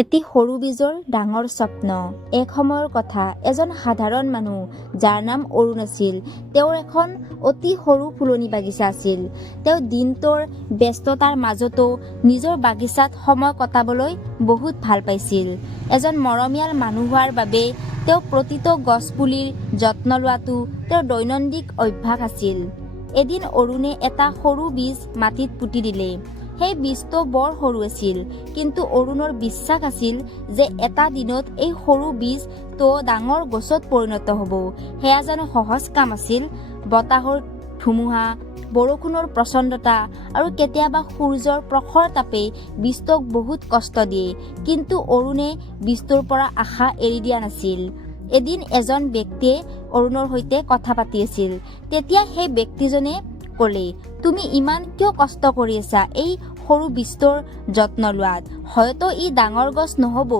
এটি সৰু বীজৰ ডাঙৰ স্বপ্ন। এক সময়ৰ কথা, এজন সাধাৰণ মানুহ যাৰ নাম অৰুণ আছিল। তেওঁৰ এখন অতি সৰু ফুলনি বাগিচা আছিল। তেওঁ দিনটোৰ ব্যস্ততাৰ মাজতো নিজৰ বাগিচাত সময় কটাবলৈ বহুত ভাল পাইছিল। এজন মৰমীয়াল মানুহ হোৱাৰ বাবে তেওঁ প্ৰতিটো গছপুলিৰ যত্ন লোৱাটো তেওঁৰ দৈনন্দিন অভ্যাস আছিল। এদিন অৰুণে এটা সৰু বীজ মাটিত পুতি দিলে। সেই বীজটো বৰ সৰু আছিল, কিন্তু অৰুণৰ বিশ্বাস আছিল যে এটা দিনত এই সৰু বীজটো ডাঙৰ গছত পৰিণত হ'ব। সেয়া যেন সহজ কাম আছিল। বতাহৰ ধুমুহা, বৰষুণৰ প্ৰচণ্ডতা আৰু কেতিয়াবা সূৰ্যৰ প্ৰখৰ তাপে বীজটোক বহুত কষ্ট দিয়ে, কিন্তু অৰুণে বীজটোৰ পৰা আশা এৰি দিয়া নাছিল। এদিন এজন ব্যক্তিয়ে অৰুণৰ সৈতে কথা পাতি আছিল। তেতিয়া সেই ব্যক্তিজনে ক'লে, তুমি ইমান কিয় কষ্ট কৰি আছা এই সৰু বীজটোৰ যত্ন লোৱাত? হয়তো ই ডাঙৰ গছ নহ'ব।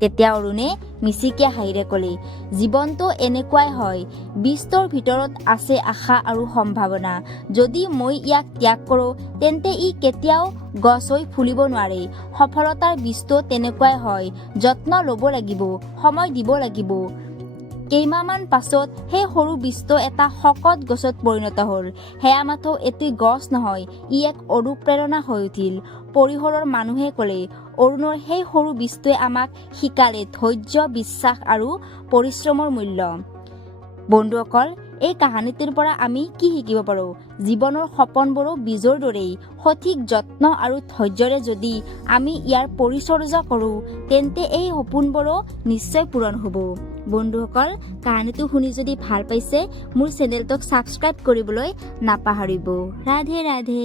তেতিয়া অৰুণে মিচিকীয়া হাঁহিৰে ক'লে, জীৱনটো এনেকুৱাই হয়। বীজটোৰ ভিতৰত আছে আশা আৰু সম্ভাৱনা। যদি মই ইয়াক ত্যাগ কৰোঁ, তেন্তে ই কেতিয়াও গছ হৈ ফুলিব নোৱাৰে। সফলতাৰ বীজটো তেনেকুৱাই হয়। যত্ন ল'ব লাগিব, সময় দিব লাগিব। কেইমাহমান পাছত সেই সৰু বীজটো এটা শকত গছত পৰিণত হ'ল। সেয়া মাথো এটি গছ নহয়, ই এক অনুপ্ৰেৰণা হৈ উঠিল। পৰিসৰৰ মানুহে ক'লে, অৰুণৰ সেই সৰু বীজটোৱে আমাক শিকালে ধৈৰ্য, বিশ্বাস আৰু পৰিশ্ৰমৰ মূল্য। বন্ধুসকল, এই কাহিনীটোৰ পৰা আমি কি শিকিব পাৰোঁ? জীৱনৰ সপোনবোৰো বীজৰ দৰেই। সঠিক যত্ন আৰু ধৈৰ্যৰে যদি আমি ইয়াৰ পৰিচৰ্যা কৰোঁ, তেন্তে এই সপোনবোৰো নিশ্চয় পূৰণ হ'ব। বন্ধুসকল, কাহিনীটো শুনি যদি ভাল পাইছে, মোৰ চেনেলটোক ছাবস্ক্ৰাইব কৰিবলৈ নাপাহৰিব। ৰাধে ৰাধে।